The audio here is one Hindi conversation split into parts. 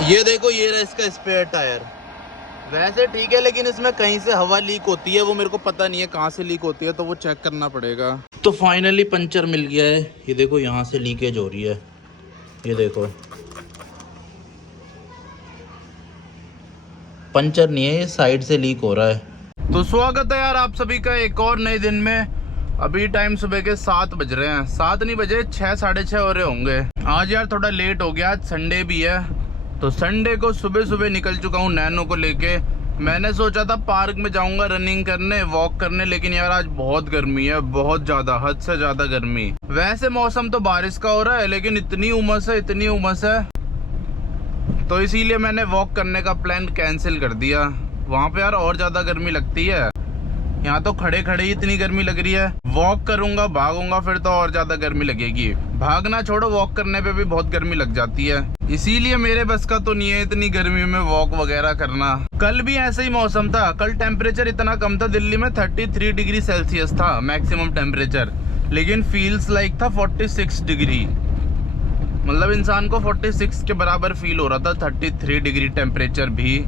ये देखो, ये रहा इसका स्पेयर टायर। वैसे ठीक है, लेकिन इसमें कहीं से हवा लीक होती है, वो मेरे को पता नहीं है कहाँ से लीक होती है, तो वो चेक करना पड़ेगा। तो फाइनली पंचर मिल गया है। ये देखो यहाँ से लीकेज हो रही है, ये देखो। पंचर नहीं है, ये साइड से लीक हो रहा है। तो स्वागत है यार आप सभी का एक और नए दिन में। अभी टाइम सुबह के 7 बज रहे हैं, 7 नहीं बजे, 6 साढ़े 6 हो रहे होंगे। आज यार थोड़ा लेट हो गया, आज संडे भी है। तो संडे को सुबह सुबह निकल चुका हूँ नैनो को लेके। मैंने सोचा था पार्क में जाऊंगा रनिंग करने, वॉक करने, लेकिन यार आज बहुत गर्मी है, बहुत ज़्यादा, हद से ज़्यादा गर्मी। वैसे मौसम तो बारिश का हो रहा है, लेकिन इतनी उमस है, इतनी उमस है, तो इसीलिए मैंने वॉक करने का प्लान कैंसिल कर दिया। वहाँ पे यार और ज़्यादा गर्मी लगती है, यहाँ तो खड़े खड़े ही इतनी गर्मी लग रही है। वॉक करूंगा, भागूंगा, फिर तो और ज्यादा गर्मी लगेगी। भागना छोड़ो, वॉक करने पे भी बहुत गर्मी लग जाती है। इसीलिए मेरे बस का तो नहीं है इतनी गर्मी में वॉक वगैरह करना। कल भी ऐसे ही मौसम था, कल टेम्परेचर इतना कम था, दिल्ली में 33 डिग्री सेल्सियस था मैक्सिमम टेम्परेचर, लेकिन फील्स लाइक था 46 डिग्री। मतलब इंसान को 46 के बराबर फील हो रहा था, 33 डिग्री टेम्परेचर भी।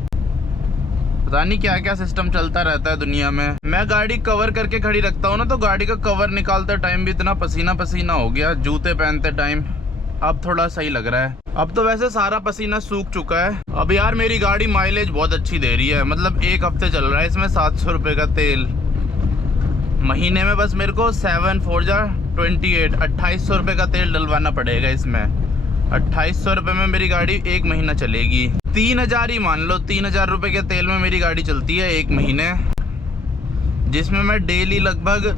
पता नहीं क्या क्या सिस्टम चलता रहता है दुनिया में। मैं गाड़ी कवर करके खड़ी रखता हूँ ना, तो गाड़ी का कवर निकालते टाइम भी इतना पसीना पसीना हो गया, जूते पहनते टाइम। अब थोड़ा सही लग रहा है, अब तो वैसे सारा पसीना सूख चुका है। अब यार मेरी गाड़ी माइलेज बहुत अच्छी दे रही है, मतलब 1 हफ्ते चल रहा है इसमें 700 रुपये का तेल। महीने में बस मेरे को 7 4 जा 28 2800 रुपये का तेल डलवाना पड़ेगा इसमें। 2800 रुपये में मेरी गाड़ी 1 महीना चलेगी। 3000 ही मान लो, 3000 रुपये के तेल में मेरी गाड़ी चलती है 1 महीने, जिसमें मैं डेली लगभग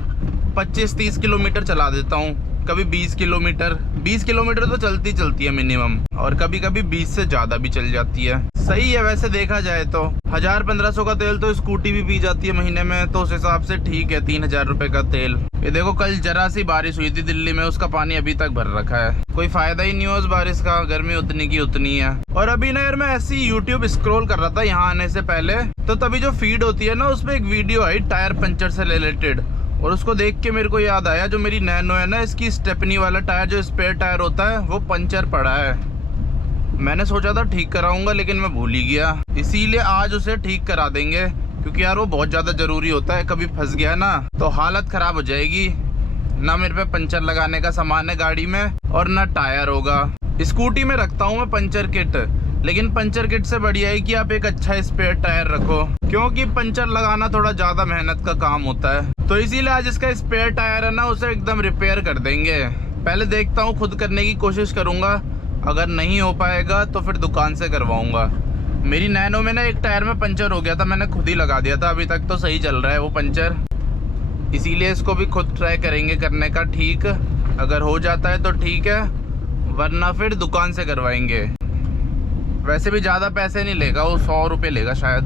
25-30 किलोमीटर चला देता हूँ। कभी 20 किलोमीटर, 20 किलोमीटर तो चलती है मिनिमम, और कभी कभी 20 से ज़्यादा भी चल जाती है। सही है वैसे देखा जाए तो। 1000-1500 का तेल तो स्कूटी भी पी जाती है महीने में, तो उस हिसाब से ठीक है 3000 रुपये का तेल। ये देखो कल जरा सी बारिश हुई थी दिल्ली में, उसका पानी अभी तक भर रखा है। कोई फायदा ही नहीं हो उस बारिश का, गर्मी उतनी की उतनी है। और अभी ना यार मैं ऐसी यूट्यूब स्क्रॉल कर रहा था यहाँ आने से पहले, तो तभी जो फीड होती है ना, उसमें एक वीडियो आई टायर पंचर से रिलेटेड, और उसको देख के मेरे को याद आया, जो मेरी नैनो है ना, इसकी स्टेपनी वाला टायर, जो स्पेयर टायर होता है, वो पंचर पड़ा है। मैंने सोचा था ठीक कराऊंगा, लेकिन मैं भूल ही गया, इसीलिए आज उसे ठीक करा देंगे, क्योंकि यार वो बहुत ज़्यादा ज़रूरी होता है। कभी फंस गया ना तो हालत ख़राब हो जाएगी। ना मेरे पे पंचर लगाने का सामान है गाड़ी में, और ना टायर होगा। स्कूटी में रखता हूँ मैं पंचर किट, लेकिन पंचर किट से बढ़िया है कि आप एक अच्छा स्पेयर टायर रखो, क्योंकि पंचर लगाना थोड़ा ज़्यादा मेहनत का काम होता है। तो इसीलिए आज इसका स्पेयर टायर है ना, उसे एकदम रिपेयर कर देंगे। पहले देखता हूँ, खुद करने की कोशिश करूँगा, अगर नहीं हो पाएगा तो फिर दुकान से करवाऊँगा। मेरी नैनो में ना एक टायर में पंचर हो गया था, मैंने खुद ही लगा दिया था, अभी तक तो सही चल रहा है वो पंचर। इसीलिए इसको भी खुद ट्राई करेंगे करने का ठीक। अगर हो जाता है तो ठीक है, वरना फिर दुकान से करवाएंगे। वैसे भी ज़्यादा पैसे नहीं लेगा वो, 100 रुपये लेगा शायद,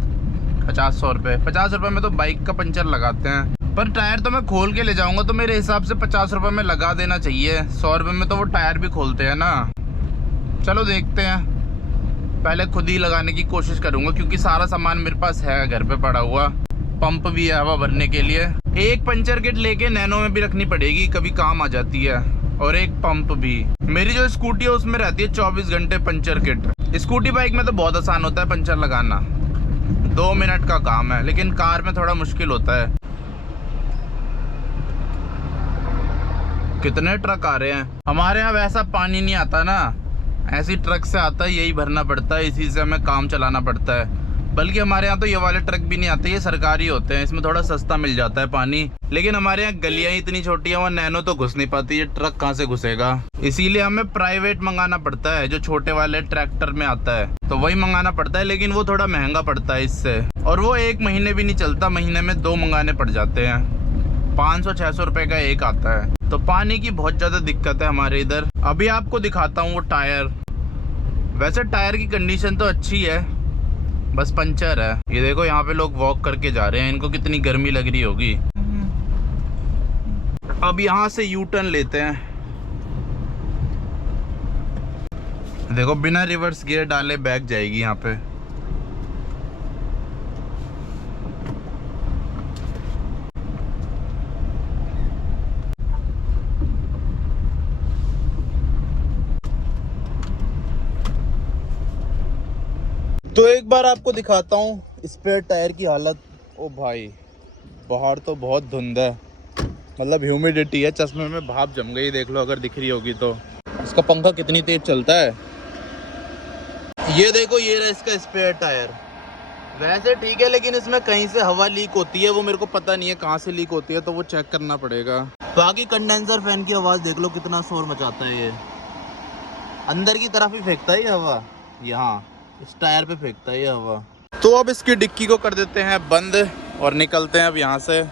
50-100 रुपये। 50 रुपये में तो बाइक का पंचर लगाते हैं। पर टायर तो मैं खोल के ले जाऊंगा, तो मेरे हिसाब से 50 रुपये में लगा देना चाहिए। 100 रुपये में तो वो टायर भी खोलते हैं ना। चलो देखते हैं, पहले खुद ही लगाने की कोशिश करूंगा, क्योंकि सारा सामान मेरे पास है घर पे पड़ा हुआ। पंप भी है हवा भरने के लिए। एक पंचर किट लेके नैनो में भी रखनी पड़ेगी, कभी काम आ जाती है, और एक पंप भी। मेरी जो स्कूटी है उसमें रहती है 24 घंटे पंचर किट। स्कूटी बाइक में तो बहुत आसान होता है पंचर लगाना, 2 मिनट का काम है, लेकिन कार में थोड़ा मुश्किल होता है। कितने ट्रक आ रहे हैं हमारे यहाँ। वैसा पानी नहीं आता ना, ऐसी ट्रक से आता है, यही भरना पड़ता है, इसी से हमें काम चलाना पड़ता है। बल्कि हमारे यहाँ तो ये वाले ट्रक भी नहीं आते, ये सरकारी होते हैं, इसमें थोड़ा सस्ता मिल जाता है पानी। लेकिन हमारे यहाँ गलियाँ इतनी छोटी है, वहाँ नैनो तो घुस नहीं पाती, ये ट्रक कहाँ से घुसेगा। इसीलिए हमें प्राइवेट मंगाना पड़ता है, जो छोटे वाले ट्रैक्टर में आता है, तो वही मंगाना पड़ता है, लेकिन वो थोड़ा महंगा पड़ता है इससे, और वो 1 महीने भी नहीं चलता, महीने में 2 मंगाने पड़ जाते हैं। 500-600 रुपये का एक आता है। तो पानी की बहुत ज़्यादा दिक्कत है हमारे इधर। अभी आपको दिखाता हूँ वो टायर। वैसे टायर की कंडीशन तो अच्छी है, बस पंचर है। ये देखो यहाँ पे लोग वॉक करके जा रहे हैं, इनको कितनी गर्मी लग रही होगी। अब यहाँ से यू टर्न लेते हैं। देखो बिना रिवर्स गियर डाले बैक जाएगी यहाँ पे। तो एक बार आपको दिखाता हूँ स्पेयर टायर की हालत। ओ भाई, बाहर तो बहुत धुंध है, मतलब ह्यूमिडिटी है, चश्मे में भाप जम गई, देख लो अगर दिख रही होगी तो। इसका पंखा कितनी तेज चलता है, ये देखो। ये रहा इसका स्पेयर टायर। वैसे ठीक है, लेकिन इसमें कहीं से हवा लीक होती है, वो मेरे को पता नहीं है कहाँ से लीक होती है, तो वो चेक करना पड़ेगा। बाकी कंडेंसर फैन की आवाज़ देख लो कितना शोर मचाता है, ये अंदर की तरफ ही फेंकता है ये हवा, यहाँ इस टायर पे फेंकता है ये हवा। तो अब इसकी डिक्की को कर देते हैं बंद और निकलते हैं अब यहाँ से।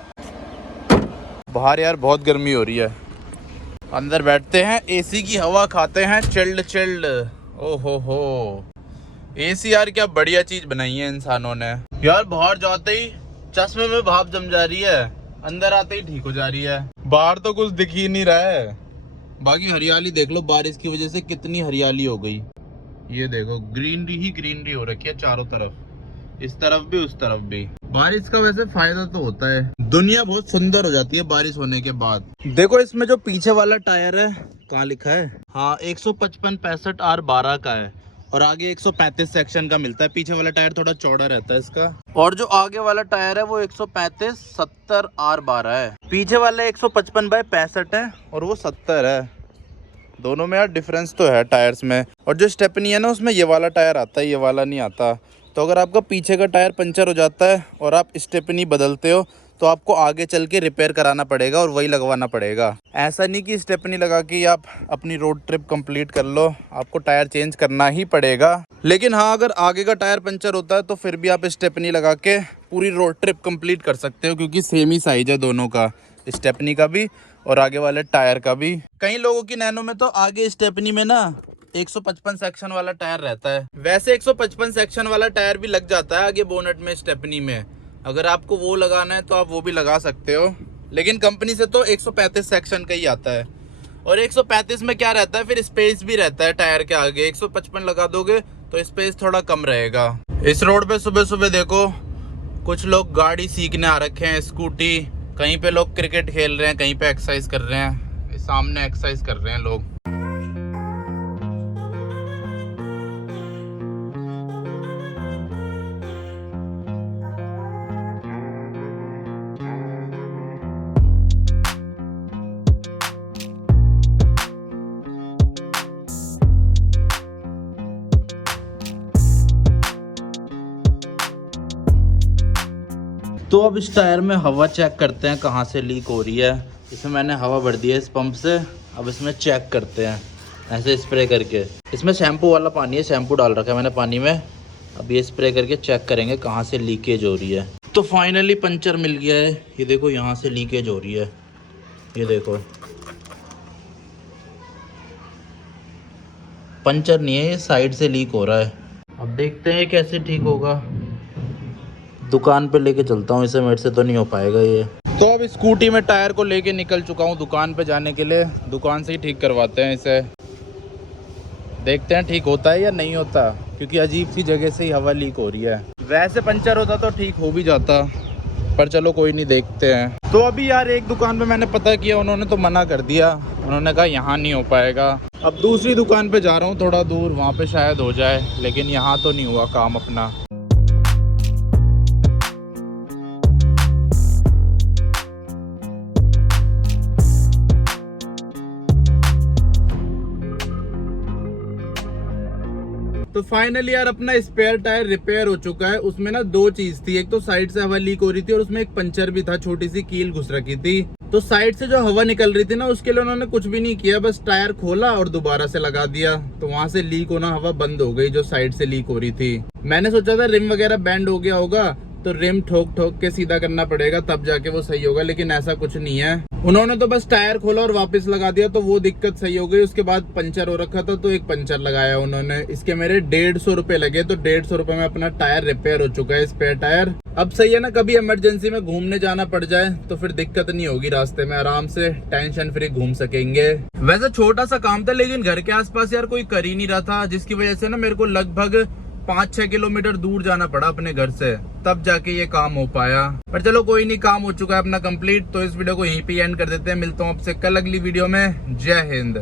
बाहर यार बहुत गर्मी हो रही है, अंदर बैठते हैं, एसी की हवा खाते हैं, चिल्ड। ओहो हो, एसी यार क्या बढ़िया चीज बनाई है इंसानों ने यार। बाहर जाते ही चश्मे में भाप जम जा रही है, अंदर आते ही ठीक हो जा रही है। बाहर तो कुछ दिख ही नहीं रहा है। बाकी हरियाली देख लो, बारिश की वजह से कितनी हरियाली हो गई। ये देखो ग्रीनरी ही ग्रीनरी हो रखी है चारों तरफ, इस तरफ भी उस तरफ भी। बारिश का वैसे फायदा तो होता है, दुनिया बहुत सुंदर हो जाती है बारिश होने के बाद। देखो इसमें जो पीछे वाला टायर है, कहाँ लिखा है, हाँ 155/65 R12 का है, और आगे 135 सेक्शन का मिलता है। पीछे वाला टायर थोड़ा चौड़ा रहता है इसका, और जो आगे वाला टायर है वो 135/70 R12 है। पीछे वाला 155/65 है और वो 70 है। दोनों में यार डिफरेंस तो है टायर्स में। और जो स्टेपनी है ना, उसमें ये वाला टायर आता है, ये वाला नहीं आता। तो अगर आपका पीछे का टायर पंचर हो जाता है और आप स्टेपनी बदलते हो, तो आपको आगे चल के रिपेयर कराना पड़ेगा और वही लगवाना पड़ेगा। ऐसा नहीं कि स्टेपनी लगा के आप अपनी रोड ट्रिप कंप्लीट कर लो, आपको टायर चेंज करना ही पड़ेगा। लेकिन हाँ, अगर आगे का टायर पंचर होता है तो फिर भी आप स्टेपनी लगा के पूरी रोड ट्रिप कंप्लीट कर सकते हो, क्योंकि सेम ही साइज है दोनों का, स्टेपनी का भी और आगे वाले टायर का भी। कई लोगों की नैनो में तो आगे स्टेपनी में ना 155 सेक्शन वाला टायर रहता है। वैसे 155 सेक्शन वाला टायर भी लग जाता है आगे बोनेट में स्टेपनी में, अगर आपको वो लगाना है तो आप वो भी लगा सकते हो। लेकिन कंपनी से तो 135 सेक्शन का ही आता है, और 135 में क्या रहता है, फिर स्पेस भी रहता है टायर के आगे। 155 लगा दोगे तो स्पेस थोड़ा कम रहेगा। इस रोड पे सुबह सुबह देखो कुछ लोग गाड़ी सीखने आ रखे हैं, स्कूटी, कहीं पे लोग क्रिकेट खेल रहे हैं, कहीं पे एक्सरसाइज कर रहे हैं। सामने एक्सरसाइज कर रहे हैं लोग। तो अब इस टायर में हवा चेक करते हैं कहाँ से लीक हो रही है। इसमें मैंने हवा भर दी है इस पंप से, अब इसमें चेक करते हैं ऐसे स्प्रे करके। इसमें शैम्पू वाला पानी है, शैम्पू डाल रखा है मैंने पानी में। अब ये स्प्रे करके चेक करेंगे कहाँ से लीकेज हो रही है। तो फाइनली पंचर मिल गया है, ये देखो यहाँ से लीकेज हो रही है, ये देखो पंचर नहीं है, ये साइड से लीक हो रहा है। अब देखते हैं कैसे ठीक होगा, दुकान पे लेके चलता हूँ इसे, मेरे से तो नहीं हो पाएगा ये। तो अब स्कूटी में टायर को लेके निकल चुका हूँ दुकान पे जाने के लिए। दुकान से ही ठीक करवाते हैं इसे, देखते हैं ठीक होता है या नहीं होता, क्योंकि अजीब सी जगह से ही हवा लीक हो रही है। वैसे पंचर होता तो ठीक हो भी जाता, पर चलो कोई नहीं, देखते हैं। तो अभी यार एक दुकान पे मैंने पता किया, उन्होंने तो मना कर दिया, उन्होंने कहा यहाँ नहीं हो पाएगा। अब दूसरी दुकान पे जा रहा हूँ थोड़ा दूर, वहाँ पे शायद हो जाए, लेकिन यहाँ तो नहीं हुआ काम अपना। तो फाइनली यार अपना स्पेयर टायर रिपेयर हो चुका है। उसमें ना दो चीज थी, एक तो साइड से हवा लीक हो रही थी और उसमें एक पंचर भी था, छोटी सी कील घुस रखी थी। तो साइड से जो हवा निकल रही थी ना, उसके लिए उन्होंने कुछ भी नहीं किया, बस टायर खोला और दोबारा से लगा दिया, तो वहां से लीक होना हवा बंद हो गई जो साइड से लीक हो रही थी। मैंने सोचा था रिम वगैरह बैंड हो गया होगा तो रिम ठोक ठोक के सीधा करना पड़ेगा, तब जाके वो सही होगा, लेकिन ऐसा कुछ नहीं है। उन्होंने तो बस टायर खोला और वापस लगा दिया, तो वो दिक्कत सही हो गई। उसके बाद पंचर हो रखा था तो एक पंचर लगाया उन्होंने, इसके मेरे 150 रुपए लगे। तो 150 रुपए में अपना टायर रिपेयर हो चुका है, स्पेयर टायर। अब सही है ना, कभी इमरजेंसी में घूमने जाना पड़ जाए तो फिर दिक्कत नहीं होगी, रास्ते में आराम से टेंशन फ्री घूम सकेंगे। वैसे छोटा सा काम था, लेकिन घर के आसपास यार कोई कर ही नहीं रहा था, जिसकी वजह से ना मेरे को लगभग 5-6 किलोमीटर दूर जाना पड़ा अपने घर से, तब जाके ये काम हो पाया। पर चलो कोई नहीं, काम हो चुका है अपना कंप्लीट। तो इस वीडियो को यहीं पे एंड कर देते हैं, मिलता हूँ आपसे कल अगली वीडियो में। जय हिंद।